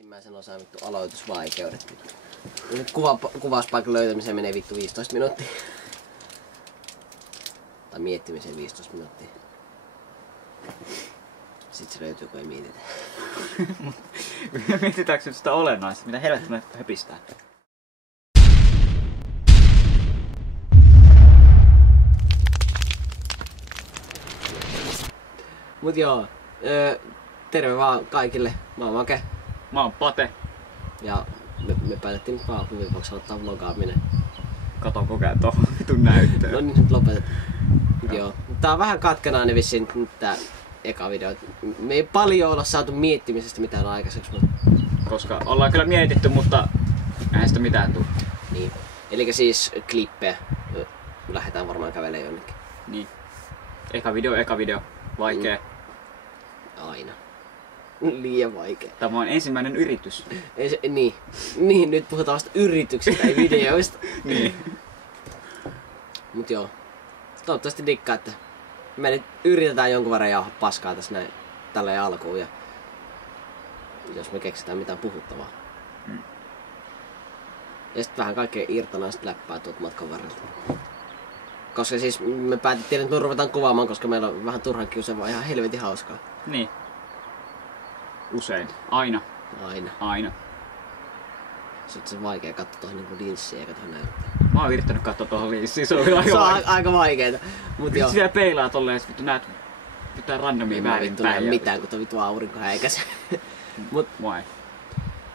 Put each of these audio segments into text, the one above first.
Ensimmäisen osan vittu aloitusvaikeudet. Nyt kuvauspaikan löytämiseen menee vittu 15 minuuttia. Tai miettimiseen 15 minuuttia. Sitten se löytyy, kun ei mietitä. Mietitäänkö nyt sitä olennaista? Mitä helvettiä me höpistää? Mut joo, terve vaan kaikille. Mä oon Make. Mä oon Pate. Ja me päätettiin nyt vaan huvipaksi aloittaa vlogaaminen. Kato koko ajan tohon vitun näyttöön. No niin, nyt lopetetaan. Joo. Tää on vähän katkenainen vissiin nyt tää eka video. Me ei paljon olla saatu miettimisestä mitään aikaiseksi, mutta... Koska ollaan kyllä mietitty, mutta eihän sitä mitään tuu. Niin. Elikkä siis klippejä. Lähdetään varmaan kävelemään jonnekin. Niin. Eka video. Vaikee. Aina. Liian vaikea. Tämä on ensimmäinen yritys. Niin, nyt puhutaan vasta yrityksistä, ei videoista. Niin. Mut joo. Toivottavasti dikkaatte. Me nyt yritetään jonkun verran jauhaa paskaa tässä näin tälleen alkuun ja jos me keksitään mitään puhuttavaa. Ja sit vähän kaikkea irtonaista läppää tuolta matkan varrelta. Koska siis me päätettiin, että me ruvetaan kuvaamaan, koska meillä on vähän turhan kiusavaa ihan helvetin hauskaa. Niin. Usein. Aina. Aina. Sitten se on vaikea katsoa tuohon niinku linssiin eikä tuohon näyttää. Mä oon yrittänyt katsoa tuohon linssiin, se on aika Se on aika vaikeeta. Mut joo. Sitten vielä peilaa tolleen, vittu näet mitään randomia väärin päin. Ei mitään, kun tuo vittu aurinko häikäs. Mut Moi.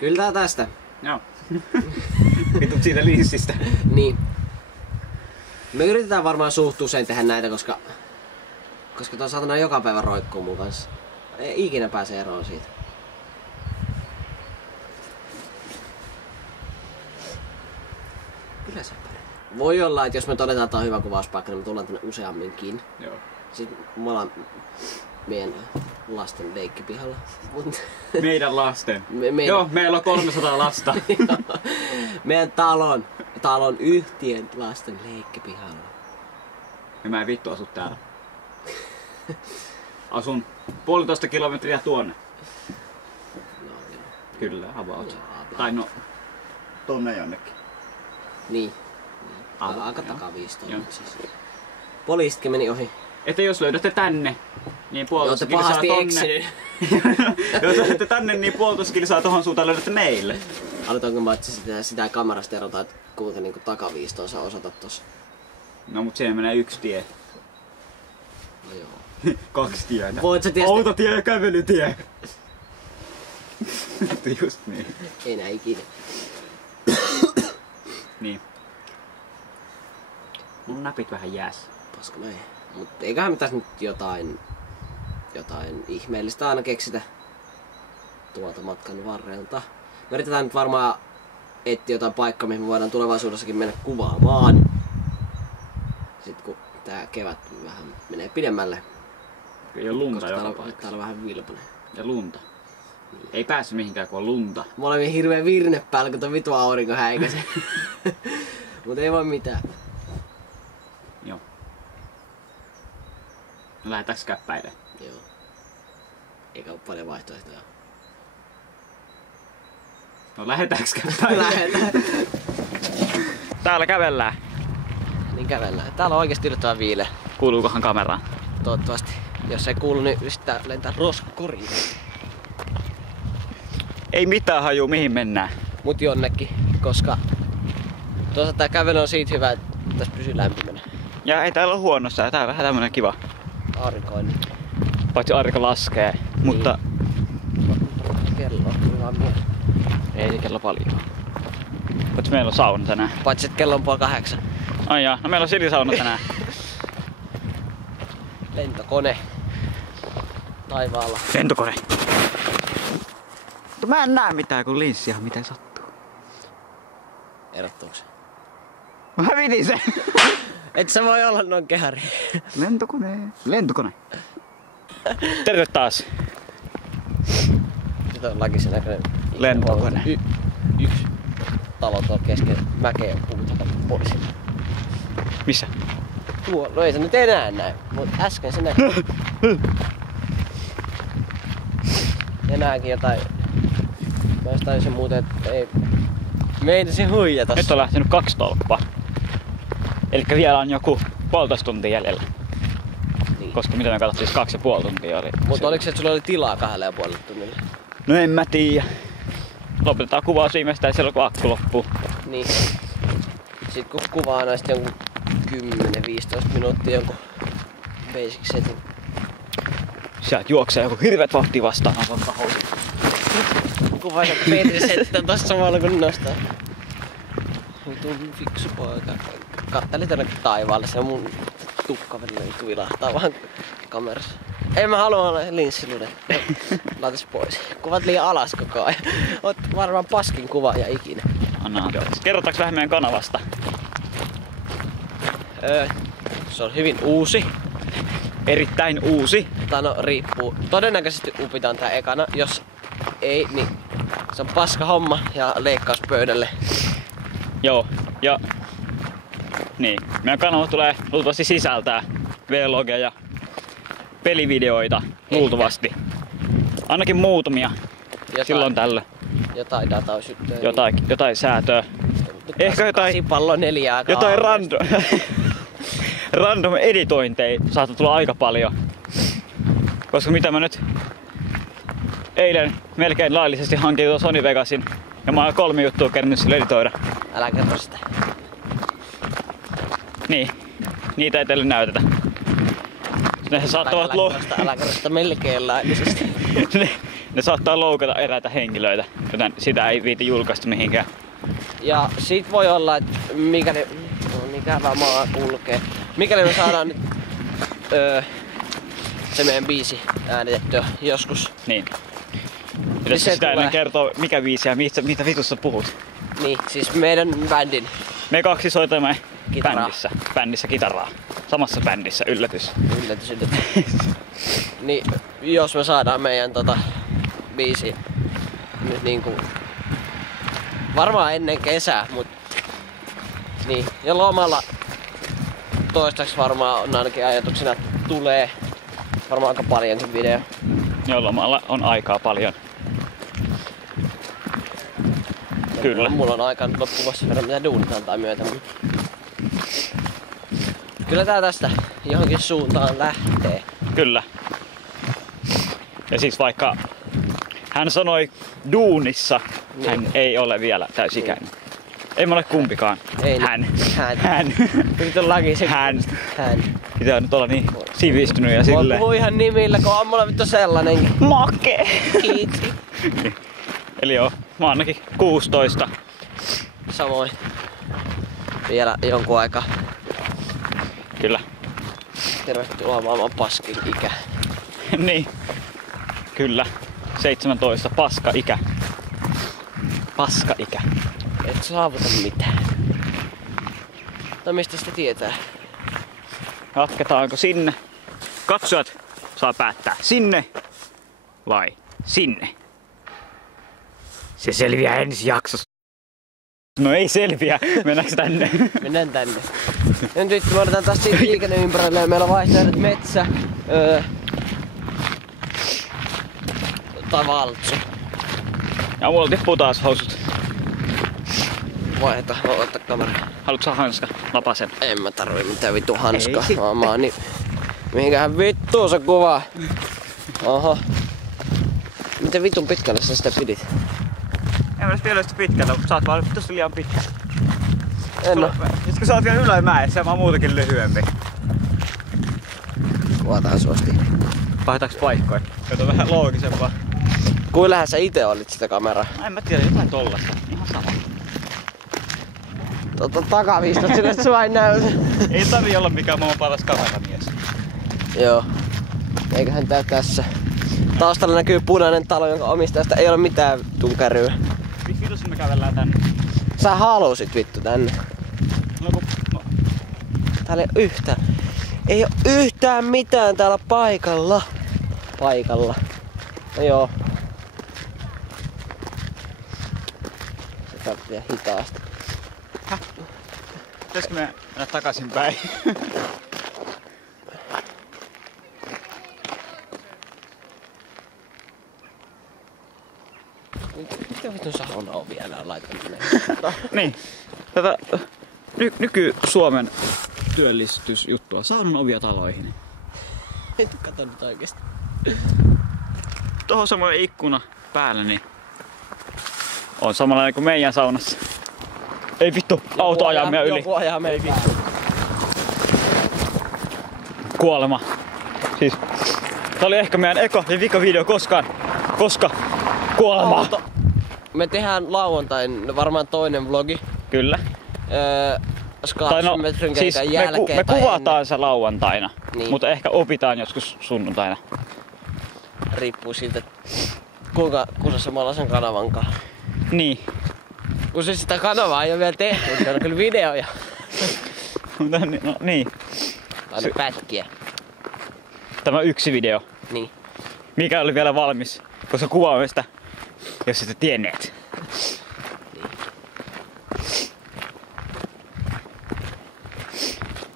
Kyllä tää tästä. Joo. Vitut siitä linssistä. Niin. Me yritetään varmaan suht usein tehdä näitä, koska tuo saatana joka päivä roikkuu mun kanssa. Ei ikinä pääse eroon siitä. Kyllä se pärjää. Voi olla, että jos me todetaan, että on hyvä kuvauspaikka, niin me tullaan tänne useamminkin. Joo. Sitten me ollaan meidän lasten leikkipihalla. Meidän lasten. Joo, meillä on 300 lasta. Meidän talon yhtiön lasten leikkipihalla. Ja mä en vittu asu täällä. Asun 1,5 kilometriä tuonne. No joo. Kyllä, about. Tai no, tonne jonnekin. Niin. Aika takaviistoon siis. Poliisitkin meni ohi. Että jos löydätte tänne, niin 1,5 kilsaa tonne. Jos löydätte tänne, niin 1,5 kilsaa tohon suuntaan löydätte meille. Aletaanko mä sitä kamerasta erota, että kuinka niinku takaviistoon saa osata tossa? No mut siihen menee yksi tie. No joo. 2 tietä. Voit sä tietysti... Autotie ja kävelytie. Just niin. Ei nää ikinä. Niin. Mun napit vähän jääs. Paska näin. Mut eiköhän me tässä nyt jotain ihmeellistä aina keksitä tuolta matkan varrelta. Me yritetään nyt varmaan etsiä jotain paikkaa, mihin me voidaan tulevaisuudessakin mennä kuvaamaan. Sitten kun tää kevät vähän menee pidemmälle. Ei oo lunta koska joka paikassa. täällä on vähän vilponen. Ja lunta. Ei päässyt mihinkään, kun on lunta. Mä olin hirveä virne päällä, kun tuon vitu aurinko häikäsi. Mut ei voi mitään. Joo. No lähdetäänkö käppäille? Joo. Eikä oo paljon vaihtoehtoja. No lähdetäänkö käppäille? Lähdetään. Täällä kävellään. Niin kävellään. Täällä on oikeesti yllättävän viileä. Kuuluukohan kameraan? Toivottavasti. Jos ei kuulu, niin sitten lentää roskakoriin. Ei mitään haju mihin mennään. Mut jonnekin, koska toisaalta tää kävely on siitä hyvä, että tässä pysyy lämpimänä. Ja ei täällä ole huonossa, tää on vähän tämmönen kiva. Aurinkoinen. Paitsi aurinko laskee, mutta... Kello on kyllä vaan mieltä. Ei se kello paljon. Paitsi meillä on sauna tänään. Paitsi että kello on 7:30. Ai jaa, no meillä on silisauna tänään. Lentokone. Taivaalla. Lentokone. Mutta mä en näe mitään, kun linssi ihan miten sattuu. Erottuuko se? Mä hävitin sen! Et sä voi olla noin kehäri. Lentokone. Terve taas. Nyt on lakisen näköinen Lentokone. Yksi talo tuolla kesken mäkeä puuta pois. Missä? Tuo, no ei se nyt enää näy, mut äsken se näkyy. Enääkin jotain Mä taisin muuten, että ei... Meinasin huijata. Nyt on lähtenyt 2 tolppaa. Elikkä vielä on joku 1,5 tuntia jäljellä. Niin. Koska mitä me katsottiin, 2,5 tuntia oli. Mutta oliko se, että sulla oli tilaa 2,5 tunnille? No en mä tiedä. Lopetetaan kuvaus viimeistään silloin kun akku loppuu. Niin. Sitten kun kuvaa näistä jonkun 10-15 minuuttia jonkun basic setin. Sieltä juoksee joku hirveet vauhtia vastaan. Kuvaa joku persettä tossa samalla kun nostaa. Vitun fiksu poika. Katteli tänne taivaalle, se mun tukka välillä vilahtaa vaan kamerassa. Ei mä halua olla linssilunen. Laitas pois. Kuvat liian alas koko ajan. Oot varmaan paskin kuvaaja ikinä. Anna. Kerrotaanko vähän meidän kanavasta? Se on hyvin uusi. Erittäin uusi. Tai no riippuu. Todennäköisesti upitaan tää ekana. Jos ei, niin se on paska homma ja leikkaus pöydälle. Joo, ja niin, meidän kanava tulee luultavasti sisältää vlogeja, pelivideoita, luultavasti. Ainakin muutamia, silloin tällä. Jotain datausjuttuja. Jotain säätöä. Ehkä jotain random editointeja saattaa tulla aika paljon. Koska mitä mä nyt eilen melkein laillisesti hankin tuon Sony Vegasin ja mä oon 3 juttua kerännyt sillä editoida. Älä kerro sitä. Niin, niitä ei teille näytetä. Ne saattavat älä kerro sitä melkein laillisesti. ne saattaa loukata eräitä henkilöitä, joten sitä ei viiti julkaista mihinkään. Ja sit voi olla, että mikäli ikävä maa kulkee. Mikäli me saadaan nyt se meidän biisi äänitettyä joskus. Niin. Pitäisikö sitä ennen kertoa mikä biisi ja mitä vitussa puhut? Niin, siis meidän bändin. Me 2 soitamme bändissä kitaraa. Samassa bändissä, yllätys. Yllätys. Niin, jos me saadaan meidän biisi nyt niinku varmaan ennen kesää, mut niin, ja lomalla toistaiseksi varmaan on ainakin ajatuksena, että tulee varmaan aika paljonkin video. Joo, lomalla on aikaa paljon. Kyllä. Mulla on aikaa nyt loppuvassa verran mitä duunit antaa myötä. Kyllä tää tästä johonkin suuntaan lähtee. Kyllä. Ja siis vaikka hän sanoi duunissa, niin. Hän ei ole vielä täysikäinen. Niin. Ei mä ole kumpikaan. Ei, hän. Nyt on laki se. Hän. Pitää nyt olla niin sivistynyt ja silleen. Mä puhun ihan nimillä, kun on mulla vittu sellainenkin. Make! Kiitos. Eli joo, mä oon ainakin 16. Samoin. Vielä jonkun aikaa. Kyllä. Tervetuloa maailman paskin ikä. Niin. Kyllä. 17. Paska-ikä. Paska-ikä. Et saavuta mitään. No mistä sitä tietää? Jatketaanko sinne? Katsojat saa päättää sinne vai sinne. Se selviää ensi jaksossa. No ei selviä. Mennäänkö tänne? Mennään tänne. Ja nyt me odotetaan taas siitä liikenneympärille ja meillä on vaihtoehdot metsä, tai valtsu. Ja mulla tippuu taas housut. Vaihdetaan, ottaa kamera. Haluatko sä hanska? Lapasen. En mä tarvii mitään vittu hanskaa. Mä oon niin... Mihinkähän vittuun se kuvaa? Oho. Miten vitun pitkälle sä sitä pidit? En mä edes vielä sitä pitkällä, mutta sä oot vaan tossa liian pitkä. En oo. Sit kun sä oot vielä ylämäessä, mä oon muutenkin lyhyempi. Kuvataan suosti. Vaihdetaanko paikkoja? Kato vähän loogisempaa. Kuinlähän sä ite olit sitä kameraa? En mä tiedä, jotain tollasta. Ihan sama. Takaviistot sille, että sua ei näy. Ei tarvii olla mikään maailman paras kameramies. Joo. Eiköhän tää tässä. Taustalla näkyy punainen talo, jonka omistajasta ei ole mitään tunkäryä. Miksi vitussa me kävellään tänne? Sä halusit vittu tänne. No. Täällä ei oo yhtään. Ei oo yhtään mitään täällä paikalla. No joo. Se tarvitsee hitaasti. Häh? Pitäisikö me mennä takaisin päin? Nyt Mitä vitun sauna on vielä laittanut tänne? Niin. Tätä nyky-Suomen työllistysjuttua. Saunan ovia taloihin. Vittu kato nyt oikeesti. Tuohon semmoinen ikkuna päällä, niin on samanlainen kuin meidän saunassa. Ei vittu, auto ajaa meidän yli. Joku ajaa meidän vittu. Kuolema. Siis, tää oli ehkä meidän eka ja vika video koskaan. Koska kuolema. Auto. Me tehdään lauantain varmaan toinen vlogi. Kyllä. Tai no, siis me kuvataan se lauantaina, niin. Mutta ehkä opitaan joskus sunnuntaina. Riippuu siitä, kuinka kusassa me ollaan sen kanavankaan. Niin. Kun se sitä kanavaa ei ole vielä tehty, mutta on kyllä videoja. No niin. Aina pätkiä. Tämä yksi video. Niin. Mikä oli vielä valmis, koska kuvaamista, jos ette tienneet.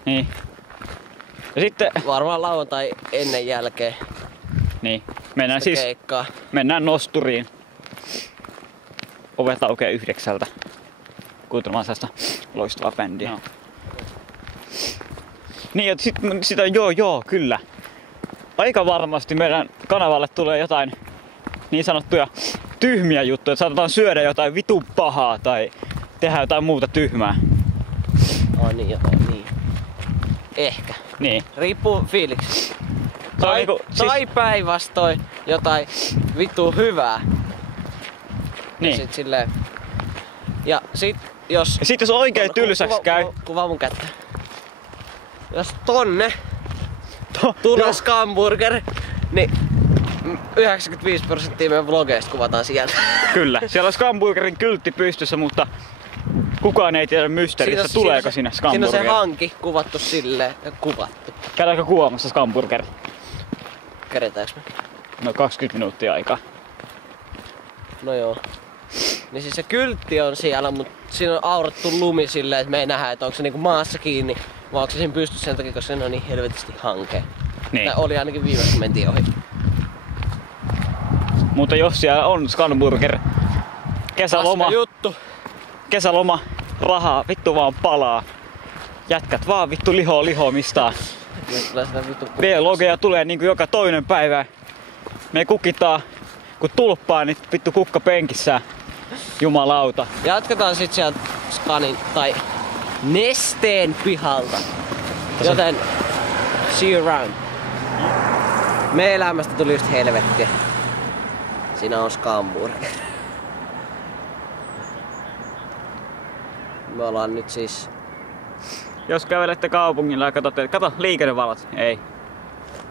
Niin. Ja sitten... Varmaan lauantai ennen jälkeen. Niin. Mennään siis... Keikkaa. Mennään nosturiin. Ovet aukeaa 9. Kuuntelemaan sellaista loistavaa bändiä. No. Niin, ja sitä joo, kyllä. Aika varmasti meidän kanavalle tulee jotain niin sanottuja tyhmiä juttuja. Että saatetaan syödä jotain vitun pahaa tai tehdä jotain muuta tyhmää. Niin. Ehkä. Niin. Riippuu fiiliksi. Niinku, tai päinvastoin jotain vittu hyvää. Niin. Ja sit silleen... Ja sit jos... Ja sit jos oikein tylsäksi käy... Kuvaa mun kättä. Jos tonne tulee Scamburger, niin 95% meidän vlogeista kuvataan sieltä. Kyllä. Siellä on Scamburgerin kyltti pystyssä, mutta kukaan ei tiedä mysteerissä, tuleeko sinne Scamburger. Siinä on se hanki kuvattu silleen ja kuvattu. Käydäänkö kuvaamassa Scamburger? Keretäänkö me? No 20 minuuttia aikaa. No joo. Niin siis se kyltti on siellä, mutta siinä on aurattu lumi silleen, että me ei nähdä, että onko se niinku maassa kiinni, vai onko se siinä pystyssä sen takia, koska se on niin helvetisti hankea. Niin. Tai oli ainakin viimeksi, kun mentiin ohi. Mutta jos siellä on Scamburger, kesäloma, rahaa, vittu vaan palaa. Jätkät vaan vittu lihomistaan. Vlogeja tulee niinku joka toinen päivä. Me kukitaan, kun tulppaa, niin vittu kukka penkissä. Jumalauta. Jatketaan sit sieltä Skanin tai Nesteen pihalta. Joten see you around. Me elämästä tuli just helvettiä. Siinä on Scamburger. Me ollaan nyt siis... Jos kävelette kaupungilla ja katsotte, kato liikennevalot. Ei.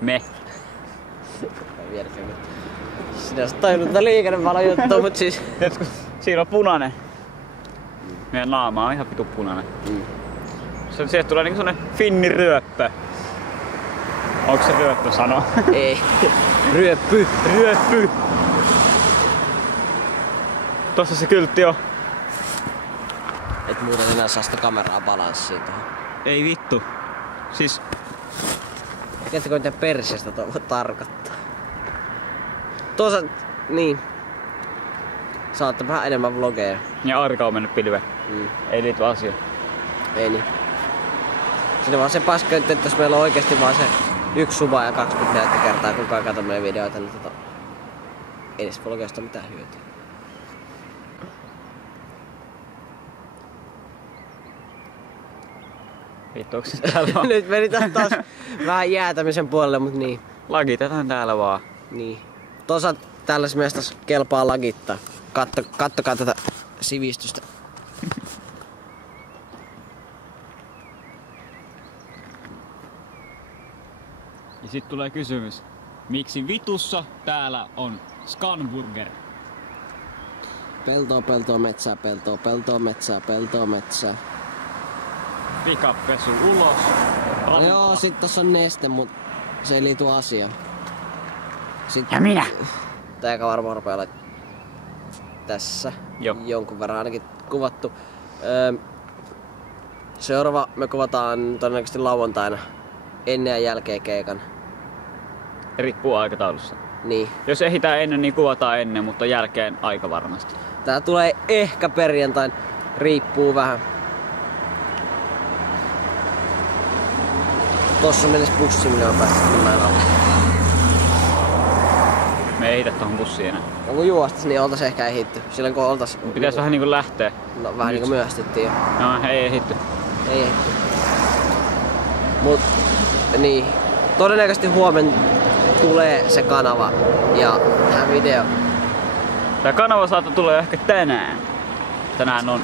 Me. Sinä oot tajunnut tätä liikennevalon juttua, mut siis... Siinä on punainen. Meidän naama on ihan vitu punainen. Sieltä tulee niinku semmonen finniryöppö. Onko se ryöppö sano? Ei. Ryöppy. Ryöppy. Tossa se kyltti on. Et muuten enää saa sitä kameraa balanssiin tuohon. Ei vittu. Siis... Tiedättekö mitä perseestä tarkoittaa? Tuossa... Niin. Saatte vähän enemmän vlogeja. Ja Arka on mennyt pilveen. Ei liity asiaan. Ei niin. Siinä vaan se paska, että jos meillä on oikeesti vaan se yksi suba ja 24 kertaa kukaan kato meidän videoita, niin ei niistä vlogeista mitään hyötyä. Vittu, onks se täällä vaan? Nyt meni taas vähän jäätämisen puolelle, mut niin. Lagitetaan täällä vaan. Niin. Tosa tällaisessa mestassa kelpaa lagittaa. Kattokaa tätä sivistystä. Ja sit tulee kysymys. Miksi vitussa täällä on Scamburger? Peltoa, metsää, peltoa, metsää. Pikapesu ulos. No joo, sit tossa on Neste, mut se ei liity asiaan. Ja minä! Tää varmaan rupeaa olla tässä. Joo. Jonkun verran ainakin kuvattu. Seuraava me kuvataan todennäköisesti lauantaina. Ennen ja jälkeen keikan. Riippuu aikataulussa. Niin. Jos ehditään ennen, niin kuvataan ennen, mutta jälkeen aika varmasti. Tää tulee ehkä perjantain, riippuu vähän. Tossa menis bussi, minä on päässyt menemään alle. Me ei ehitä tohon bussiin enää. No kun juostas, niin oltais ehkä ehitty. Silloin kun oltais... Pitäis vähän niinku lähteä. No vähän niinku myöhästyttiin jo. No ei ehitty. Ei ehitty. Mut niin. Todennäköisesti huomen tulee se kanava ja tää video. Tää kanava saattaa tulla ehkä tänään. Tänään on...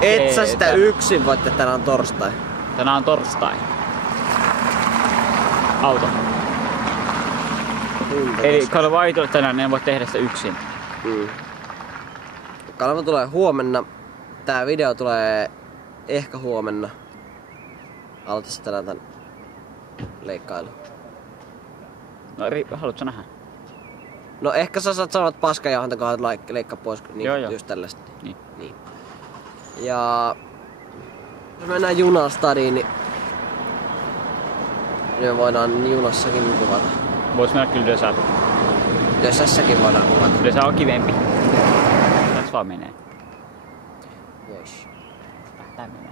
Et sä sitä yksin voitte, tänään on torstai. Tänään on torstai. Auto. Eli kanava ei tule tänään, niin en voi tehdä sitä yksin. Kanava tulee huomenna. Tää video tulee ehkä huomenna. Aloitais tänään tän leikkailun. No haluatko nähdä? No ehkä sä saat samat paskajauhanta, kun leikkaa pois niin joo. just tällaista. Niin. Ja jos mennään junastadiin, niin me voidaan junassakin kuvata. Vois mennä kyllä Dösään. Dösässäkin voidaan kuvata. Dösä on kivempi. Tässä vaan menee. Vois. Tää menee.